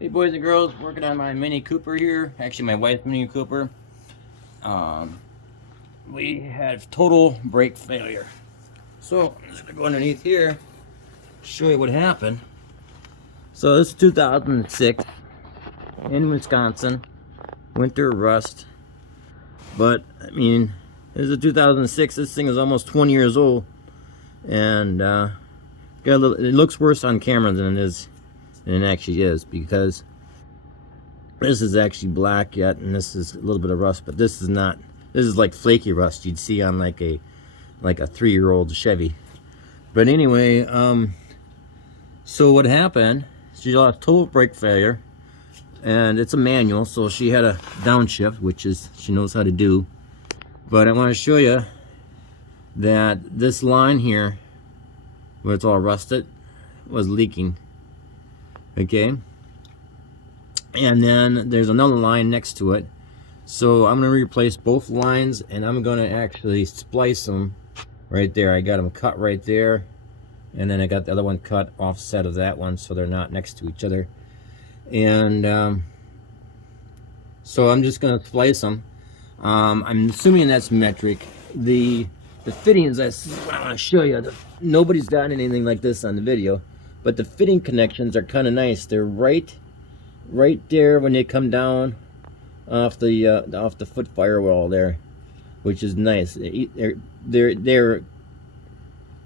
Hey boys and girls, working on my Mini Cooper here. Actually my wife's Mini Cooper. We had total brake failure. So I'm just gonna go underneath here, show you what happened. So this is 2006 in Wisconsin, winter rust. But I mean, this is 2006. This thing is almost 20 years old, and got a little. It looks worse on camera than it actually is, because this is actually black yet, and this is a little bit of rust, but this is not. This is like flaky rust you'd see on like a 3-year-old Chevy. But anyway, so what happened? She lost total brake failure, and it's a manual, so she had a downshift, which is she knows how to do. But I want to show you that this line here, where it's all rusted, was leaking. Okay, and then there's another line next to it. So I'm going to replace both lines, and I'm going to actually splice them right there. I got them cut right there, and then I got the other one cut offset of that one, so they're not next to each other. And so I'm just going to splice them. I'm assuming that's metric. The fittings, that's what I want to show you. Nobody's got anything like this on the video, but the fitting connections are kind of nice. They're right there when they come down off the foot firewall there, which is nice. They're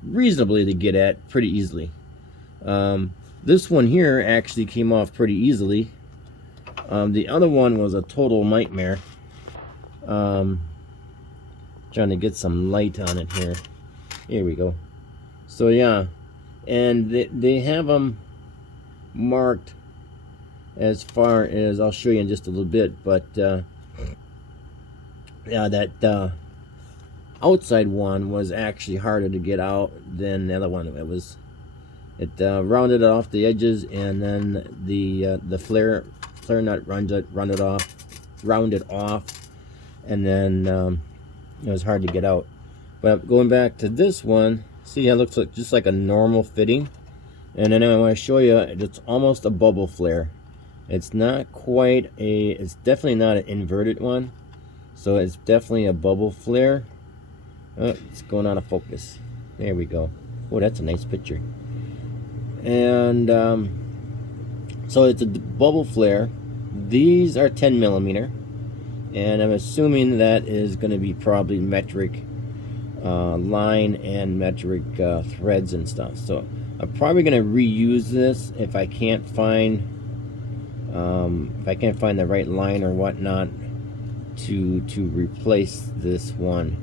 reasonably to get at pretty easily. This one here actually came off pretty easily. The other one was a total nightmare. Trying to get some light on it here. Here we go. So yeah, and they have them marked as far as, I'll show you in just a little bit, but yeah, that outside one was actually harder to get out than the other one. It rounded off the edges, and then the flare nut rounded off, and then it was hard to get out. But going back to this one, see how it looks like just like a normal fitting, and then I want to show you it's almost a bubble flare. It's not quite it's definitely not an inverted one, so it's definitely a bubble flare. Oh, it's going out of focus. There we go. Oh, that's a nice picture. And so it's a bubble flare. These are 10 millimeter, and I'm assuming that is going to be probably metric line and metric threads and stuff. So I'm probably going to reuse this if I can't find the right line or whatnot to replace this one.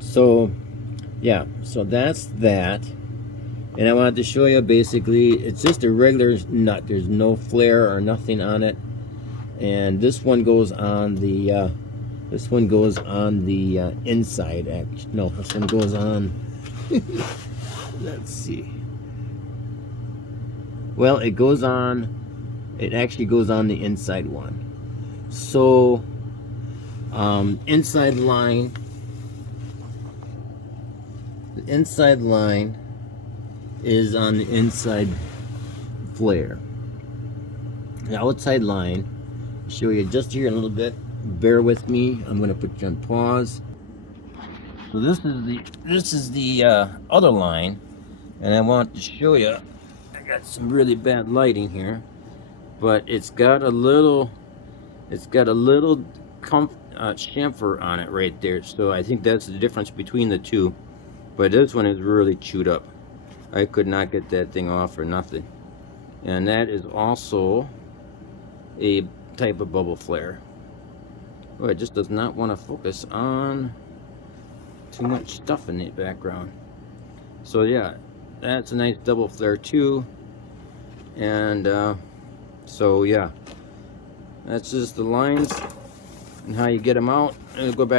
So yeah, so that's that. And I wanted to show you, basically it's just a regular nut. There's no flare or nothing on it. And this one goes on the inside. No, this one goes on let's see. Well, it actually goes on the inside one. So inside line, the inside line is on the inside flare. The outside line, I'll show you just here in a little bit. Bear with me. I'm going to put you on pause. So this is the other line, and I want to show you. I got some really bad lighting here, but it's got a little chamfer on it right there. So I think that's the difference between the two. But this one is really chewed up. I could not get that thing off for nothing. And that is also a type of bubble flare. Oh, it just does not want to focus on too much stuff in the background. So yeah, that's a nice double flare too. And so yeah, that's just the lines and how you get them out. I'll go back